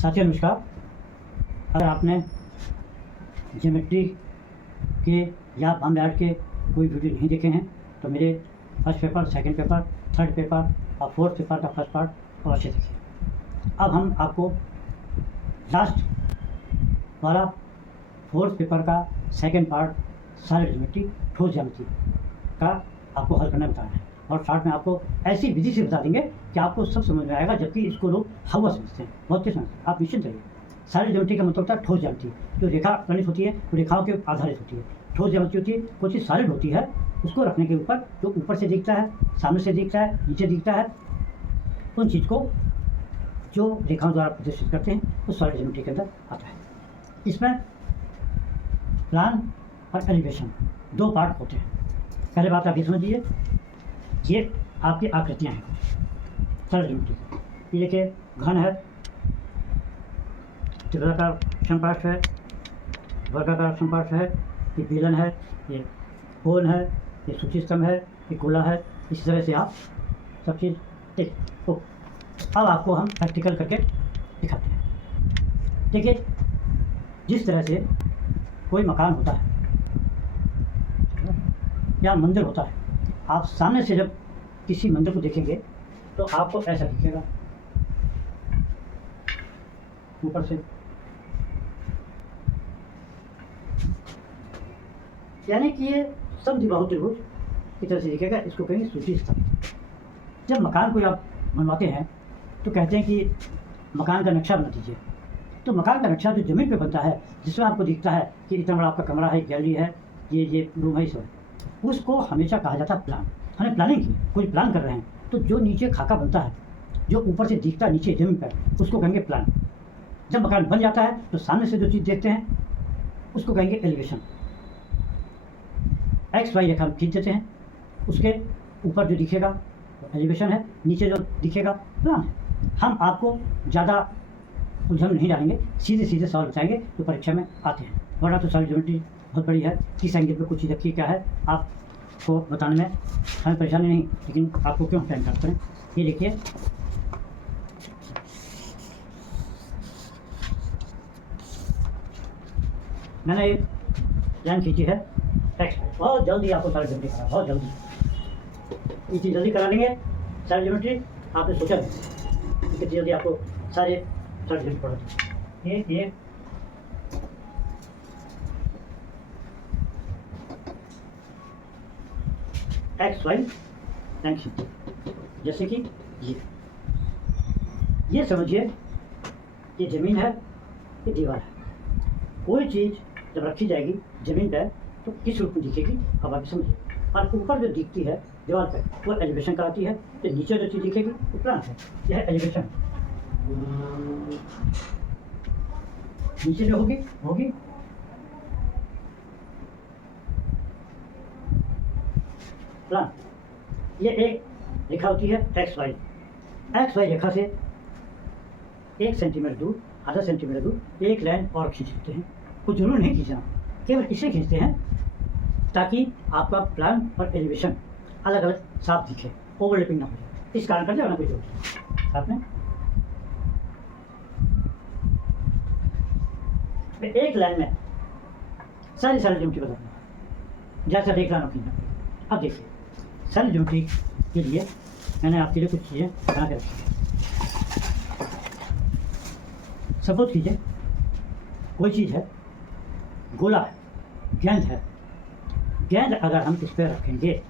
साथियों नमस्कार। अगर आपने ज्योमेट्री के या बामयार्ड के कोई वीडियो नहीं देखे हैं तो मेरे first paper, second paper, third paper और फोर्थ पेपर का फर्स्ट पार्ट अवश्य देखिए। अब हम आपको लास्ट वाला फोर्थ पेपर का सेकंड पार्ट सॉलिड ज्योमेट्री, ठोस ज्यामिति का आपको हल करना बता रहे हैं और साथ में आपको ऐसी विधि से बता देंगे कि आपको सब समझ में आएगा, जबकि इसको लोग हवा समझते हैं, बहुत कुछ समझते हैं। आप निश्चिंत रहिए। सॉलिड ज्योमेट्री का मतलब होता है ठोस ज्यामिति। जो रेखा गणित होती है वो रेखाओं के आधारित होती है। ठोस ज्यामिति होती है कोई चीज़ सॉलिड होती है, उसको रखने के ऊपर जो ऊपर से दिखता है, सामने से दिखता है, नीचे दिखता है, उन चीज़ को जो रेखाओं द्वारा प्रदर्शित करते हैं वो सॉलिड ज्योमेट्री के अंदर आता है। इसमें प्लान और एलिवेशन दो पार्ट होते हैं। पहले बात आप ये समझिए, ये आपकी आकृतियाँ हैं सॉलिड ज्योमेट्री। ये देखिए घन है, त्रिभुजाकार समपार्श्व है, वर्गाकार समपार्श्व है, ये बेलन है, ये कोण है, ये सूची स्तंभ है, ये गोला है। इस तरह से आप सब चीज़ देख। तो अब आपको हम प्रैक्टिकल करके दिखाते हैं। देखिए, जिस तरह से कोई मकान होता है या मंदिर होता है, आप सामने से जब किसी मंदिर को देखेंगे तो आपको ऐसा दिखेगा ऊपर से, यानी कि ये समद्विबाहु त्रिभुज की तरह से दिखेगा। इसको कहेंगे सूची स्तंभ। जब मकान को आप बनवाते हैं तो कहते हैं कि मकान का नक्शा बना दीजिए। तो मकान का नक्शा जो ज़मीन पे बनता है, जिसमें आपको दिखता है कि इतना बड़ा आपका कमरा है, गैलरी है, ये रूम है, सब, उसको हमेशा कहा जाता है प्लान। हमने प्लानिंग की, कोई प्लान कर रहे हैं तो जो नीचे खाका बनता है, जो ऊपर से दिखता है नीचे ज़मीन पर, उसको कहेंगे प्लान। जब मकान बन जाता है तो सामने से जो चीज़ देखते हैं उसको कहेंगे एलिवेशन। एक्स वाई रेखा खींच देते हैं, उसके ऊपर जो दिखेगा वो एलिवेशन है, नीचे जो दिखेगा प्लान है। हम आपको ज़्यादा उलझन नहीं डालेंगे, सीधे सीधे सवाल बताएंगे जो परीक्षा में आते हैं। वरना तो सॉलिड ज्योमेट्री बहुत बड़ी है, किस एंगल पे कुछ चीज़ रखी क्या है आपको बताने में हमें परेशानी नहीं, लेकिन आपको क्यों टाइम खराब करें। ये देखिए, मैंने एक लाइन खींची है टेक्स्ट, बहुत जल्दी आपको सॉलिड ज्योमेट्री करा, बहुत जल्दी ये चीज़ जल्दी करा लेंगे। सॉलिड ज्योमेट्री आपने सोचा नहीं कितनी जल्दी आपको सारे सॉलिड ज्योमेट्री पढ़ा। ये एक्स वाई लाइन खींची, जैसे कि ये समझिए, ये ज़मीन है, ये दीवार है। कोई चीज़ जब रखी जाएगी ज़मीन पर तो किस रूप में दिखेगी अब आप समझिए। और ऊपर जो दिखती है दीवार पर वो एलिवेशन कहलाती है, तो नीचे जो चीज़ दिखेगी वो प्लान है। यह है एलिवेशन। नीचे जो होगी प्लान। ये एक रेखा होती है एक्स वाई रेखा से 1 सेंटीमीटर दूर, आधा सेंटीमीटर दूर एक लाइन और खींच लेते हैं। कुछ जरूर नहीं खींचना, केवल इसे खींचते हैं ताकि आपका प्लान और एलिवेशन अलग अलग साफ दिखे, ओवरलैपिंग ना हो जाए। इस कारण करते हो ना कोई जरूरत आपने एक लाइन में सारी ज्योमेट्री बताना है, जैसा देख रहा हूँ। अब देखिए, सॉलिड ज्योमेट्री के लिए मैंने आपके लिए कुछ चीज़ें बना के रखी है। सपोज कीजिए कोई चीज़ है, गोला है, गेंद है। गेंद अगर हम इस पर रखेंगे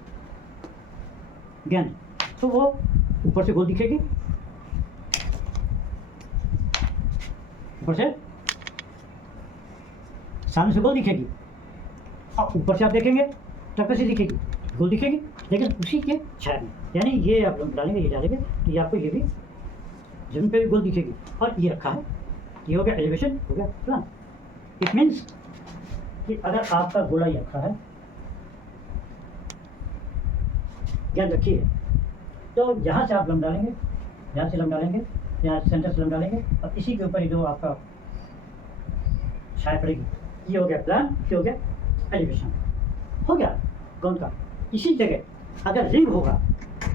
गेंद, तो वो ऊपर से गोल दिखेगी, ऊपर से सामने से गोल दिखेगी, और ऊपर से आप देखेंगे तब कैसे दिखेगी, गोल दिखेगी, लेकिन उसी के छाया में। यानी ये आप डालेंगे, ये डालेंगे तो ये आपको ये भी जमीन पे भी गोल दिखेगी। और ये रखा है, ये हो गया एलिवेशन, हो गया प्लान। इट मीन्स कि अगर आपका गोला ही रखा है, गेंद रखी है, तो यहाँ से आप लंब डालेंगे, यहाँ से लंब डालेंगे, यहाँ सेंटर से लंब डालेंगे, और इसी के ऊपर जो आपका छाया पड़ेगी, ये हो गया प्लान, ये हो गया एलिवेशन, हो गया गेंद का। इसी जगह अगर रिंग होगा,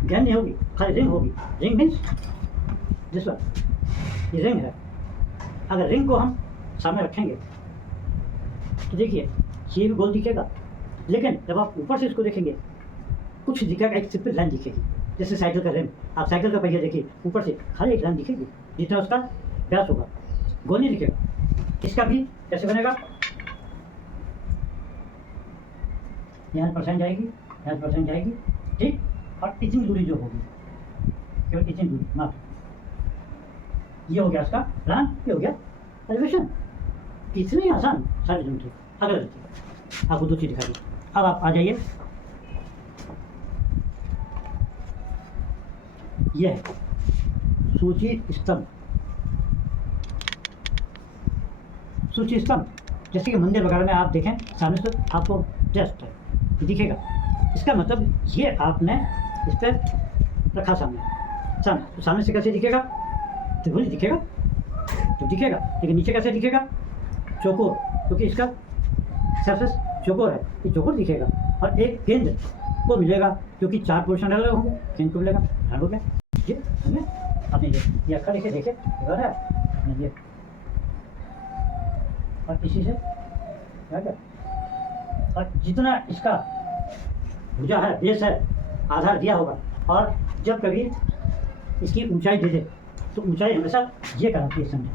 गेंद नहीं होगी, खाली रिंग होगी। रिंग मीन्स दिस वन, ये रिंग है, अगर रिंग को हम सामने रखेंगे तो देखिए ये भी गोल दिखेगा, लेकिन जब आप ऊपर से इसको देखेंगे कुछ दिखेगा, एक सिर्फ लाइन दिखेगी, जैसे साइकिल का रिम, आप साइकिल का पहिया देखिए ऊपर से खाली एक लाइन दिखेगी, जितना उसका व्यास होगा, गोल नहीं दिखेगा। इसका भी कैसे बनेगा, यहाँ परसेंट जाएगी, यहाँ परसेंट जाएगी, ठीक, और इतनी दूरी जो होगी, केवल इतनी दूरी मात्र, ये हो गया उसका प्लान, ये हो गया एलिवेशन। इतनी आसान सारी ज्योमेट्री। अगला देखिए, आपको दो चीज़ दिखा दी। अब आप आ जाइए, यह है सूची स्तंभ। सूची स्तंभ जैसे कि मंदिर वगैरह में आप देखें सामने से आपको जस्ट दिखेगा, इसका मतलब ये आपने इस पर रखा सामने, सामने से कैसे दिखेगा, त्रिभुज दिखेगा तो दिखेगा, लेकिन नीचे कैसे दिखेगा, चौकोर, क्योंकि इसका सरफेस चौकोर है, ये चौकोर दिखेगा, और एक केंद्र को मिलेगा क्योंकि चार पोर्शन अलग होंगे, केंद्र को मिलेगा, ध्यान हो गया ये समझे। आपने ये अक्खर लिखे देखे है ये, और इसी से क्या क्या, और जितना इसका भुजा है, बेस है, आधार दिया होगा, और जब कभी इसकी ऊंचाई दे दे तो ऊंचाई हमेशा ये कराती है, समझे,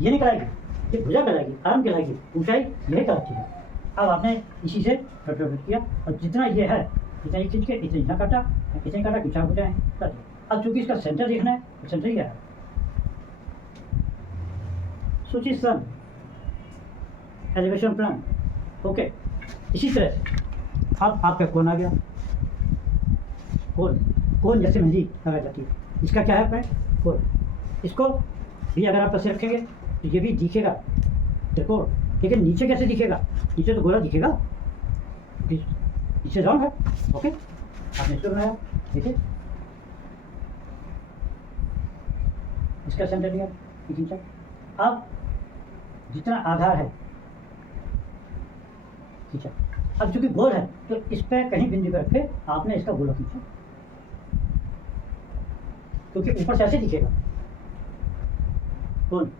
ये नहीं कराएगी, ये भुजा कराएगी, आर्म कराएगी, ऊंचाई यही कराती है। अब आपने इसी से कट किया, और जितना ये है इतना ये खींच के इतना यहाँ काटा, इतना काटा, ऊंचा हो जाए कर दिया। अब चूंकि इसका सेंटर देखना है तो सेंटर ही है सूची स्तंभ, एलिवेशन प्लान, ओके। इसी तरह से अब आपका कोण आ गया, कोण जैसे मेहंदी लगाई जाती है, इसका क्या है कोण, इसको भी अगर आप ऐसे रखेंगे तो ये भी दिखेगा त्रिकोण, लेकिन नीचे कैसे दिखेगा, नीचे तो गोला दिखेगा, नीचे राउंड है, ओके। आपने इसको बनाया, देखिए इसका सेंटर लिया, ठीक है। अब जितना आधार है, ठीक है, अब चूंकि गोल है तो इस पर कहीं बिंदु पर रखे आपने इसका गोला खींचा, क्योंकि ऊपर से ऐसे दिखेगा कौन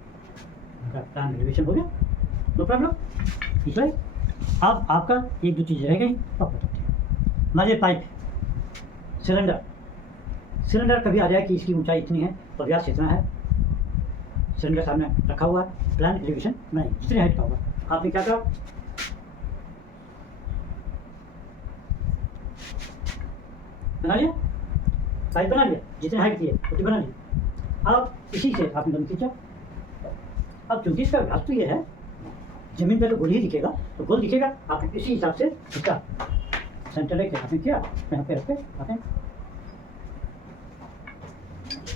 प्लान एलिवेशन हो गया, नो प्रॉब्लम। इसलिए अब आपका एक दो चीज़ रह गई, अब बताते हैं। मान लीजिए पाइप, सिलेंडर कभी आ जाए कि इसकी ऊंचाई इतनी है और व्यास इतना है, सिलेंडर सामने रखा हुआ है, प्लान एलिवेशन नहीं, जितनी हाइट का होगा आपने क्या करा, बना लिया, पाइप बना लिया, जितने हाइट की है उतनी बना लिया। अब इसी से आपने दम खींचा, अब चूंकि इसका व्यास तो ये है, जमीन पे तो गोल ही दिखेगा, तो गोल दिखेगा, आपने इसी हिसाब से इसका सेंटर लेके आपने किया, यहाँ पे रखे आपने।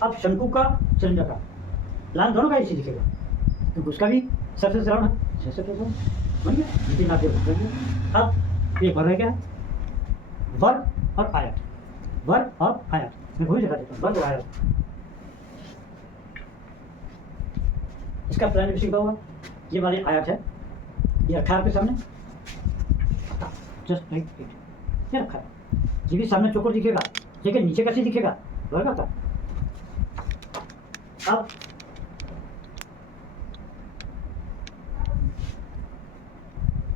अब शंकु का, सिलेंडर का, प्लान दोनों का इसी दिखेगा, क्योंकि उसका भी सरफेस राउंड है, सरफेस बन गया, जितनी नापे बन गया। अब एक और रह गया वर्ग और आयत, वर्ग और आयत, मैं वही दिखा देता हूँ, वर्ग और आयत। इसका प्लान एलिवेशन क्या होगा, ये वाली आयत है, ये रखा है आपके सामने, जस्ट लाइक इट, ये रखा है, ये भी सामने चौकोर दिखेगा, लेकिन नीचे कैसे दिखेगा, वर्ग का। अब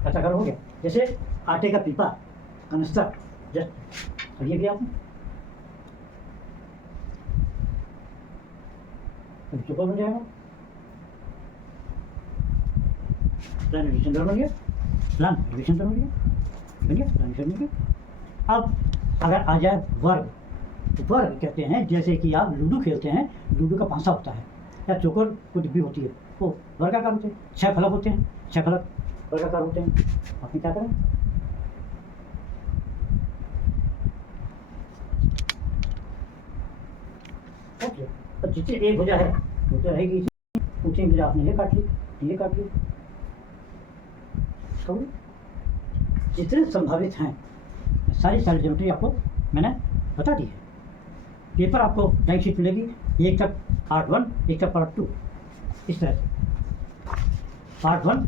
ऐसा कर हो गया, जैसे आटे का पीपा, कनस्तर, जस्ट ये भी आपने चौकोर बन जाएगा, प्लान एलिवेशन बन गया, प्लान एलिवेशन बन गया, प्लान एलिवेशन बन गया। अब अगर आ जाए वर्ग, तो वर्ग कहते हैं जैसे कि आप लूडो खेलते हैं, लूडो का पांसा होता है या चौकोर को डिब्बी होती है, वो वर्गाकार होते हैं, 6 फलक होते हैं, 6 फलक वर्गाकार होते हैं। आपने क्या करें, ओके, तो जितनी एक भुजा है वो तो रहेगी, ऊंची भुजा आपने ये काट ली, ये काट ली, तो जितने संभावित हैं सारी ज्योमेट्री आपको मैंने बता दी है। पेपर आपको ड्राइंग शीट मिलेगी, एक तक पार्ट 1, एक तक पार्ट 2, इस तरह से। पार्ट 1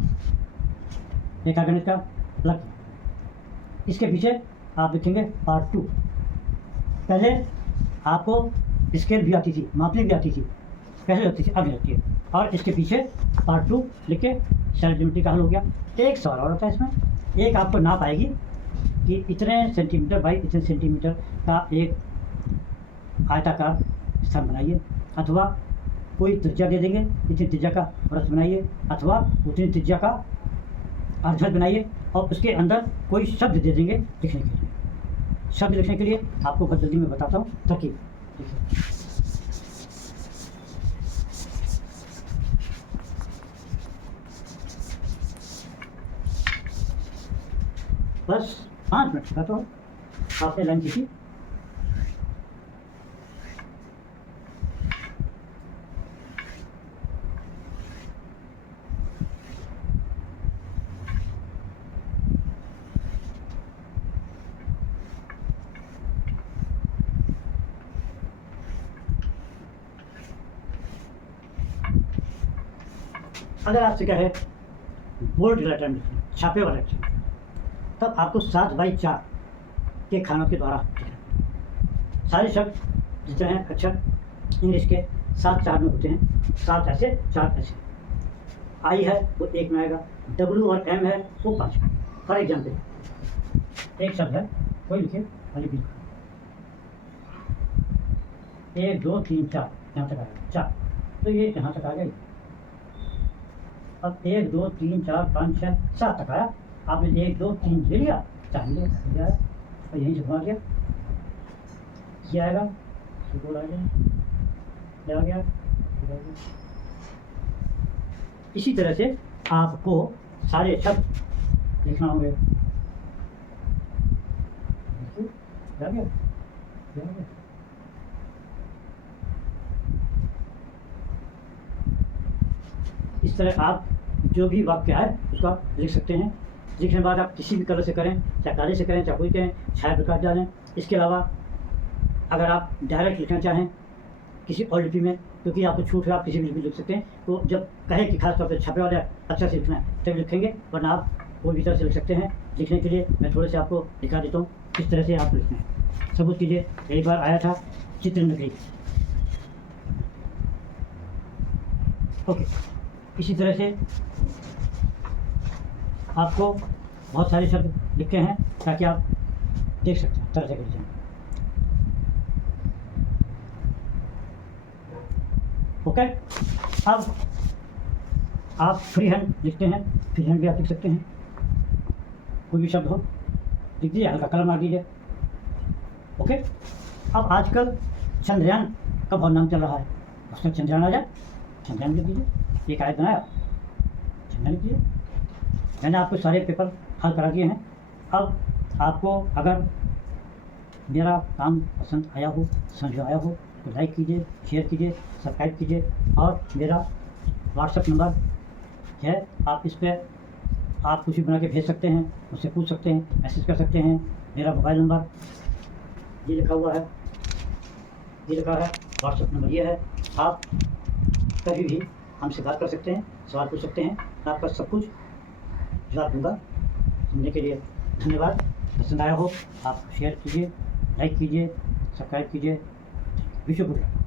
रेखागणित का लक्ष्य, इसके पीछे आप लिखेंगे पार्ट 2। पहले आपको स्केल भी आती थी, मापनी भी आती थी, पहले लगती थी, अब लगती है। और इसके पीछे पार्ट 2 लिख के सेल्फ ज्योमेट्री का हल हो गया। एक सवाल और होता है इसमें, एक आपको नाप आएगी कि इतने सेंटीमीटर बाई इतने सेंटीमीटर का एक आयताकार स्थान बनाइए, अथवा कोई त्रिज्या दे देंगे, इतनी त्रिज्या का वृत्त बनाइए, अथवा उतनी त्रिज्या का अर्धवृत्त बनाइए, और उसके अंदर कोई शब्द दे देंगे लिखने के लिए। शब्द लिखने के लिए आपको बहुत जल्दी मैं बताता हूँ तरकीब। बस 5 मिनट का तो आपने लाइन खींची, अगर आपसे क्या है बोल्ड लेटर छापे वाला अक्षर, तब आपको 7/4 के खानों के द्वारा सारे शब्द जितने हैं अक्षर इंग्लिश के 7/4 में होते हैं, 7 ऐसे 4 ऐसे। आई है वो 1 में आएगा, W और M है वो 5 में। फॉर एग्जाम्पल एक शब्द है, कोई लिखे वाली भी 1 2 3 4 यहाँ तक आएगा 4, तो ये यहाँ तक आ गया। अब 1 2 3 4 5 6 7 तक आया, आपने 1 2 3 ले लिया, 4 ले लिया और यहीं से घुमा दिया, ये आएगा, सुकोल आ गया, ये आ गया। इसी तरह से आपको सारे शब्द लिखना होंगे। आ गया, आ गया। इस तरह आप जो भी वाक्य है उसका लिख सकते हैं। लिखने के बाद आप किसी भी कलर से करें, चाहे काले से करें, चाहे कोई करें, छाया प्रकाश डालें। इसके अलावा अगर आप डायरेक्ट लिखना चाहें किसी और लिपि में, क्योंकि आपको छूट है, आप किसी भी लिपि लिख सकते हैं, तो जब कहे कि खास तौर पर छपे वाले अक्षर से लिखना है तब लिखेंगे, वरना आप कोई भी तरह से लिख सकते हैं। लिखने के लिए मैं थोड़े से आपको दिखा देता हूँ किस तरह से आपको लिखना है। सबूत कीजिए, एक बार आया था चित्र नकली, ओके। इसी तरह से आपको बहुत सारे शब्द लिखे हैं ताकि आप देख सकते हैं तरह से कर जाएं। ओके, अब आप फ्री हैंड लिखते हैं, फ्री हैंड भी आप लिख सकते हैं, कोई भी शब्द हो लिख दीजिए, हल्का कलर मार दीजिए। ओके, अब आजकल चंद्रयान का बहुत नाम चल रहा है, उसमें चंद्रयान आ जाए, चंद्रयान लिख दीजिए। एक आयत बनाया, चंद्रयान लिख दीजिए। मैंने आपको सारे पेपर हल करा दिए हैं। अब आपको अगर मेरा काम पसंद आया हो, समझ में आया हो, तो लाइक कीजिए, शेयर कीजिए, सब्सक्राइब कीजिए। और मेरा व्हाट्सएप नंबर है, आप इस पर आप कुछ भी बना के भेज सकते हैं, मुझसे पूछ सकते हैं, मैसेज कर सकते हैं। मेरा मोबाइल नंबर ये लिखा हुआ है, ये लिखा है, व्हाट्सएप नंबर ये है। आप कभी भी हमसे बात कर सकते हैं, सवाल पूछ सकते हैं, आपका सब कुछ जवाब दूंगा। सुनने के लिए धन्यवाद। पसंद आया हो आप शेयर कीजिए, लाइक कीजिए, सब्सक्राइब कीजिए। Wish you good luck.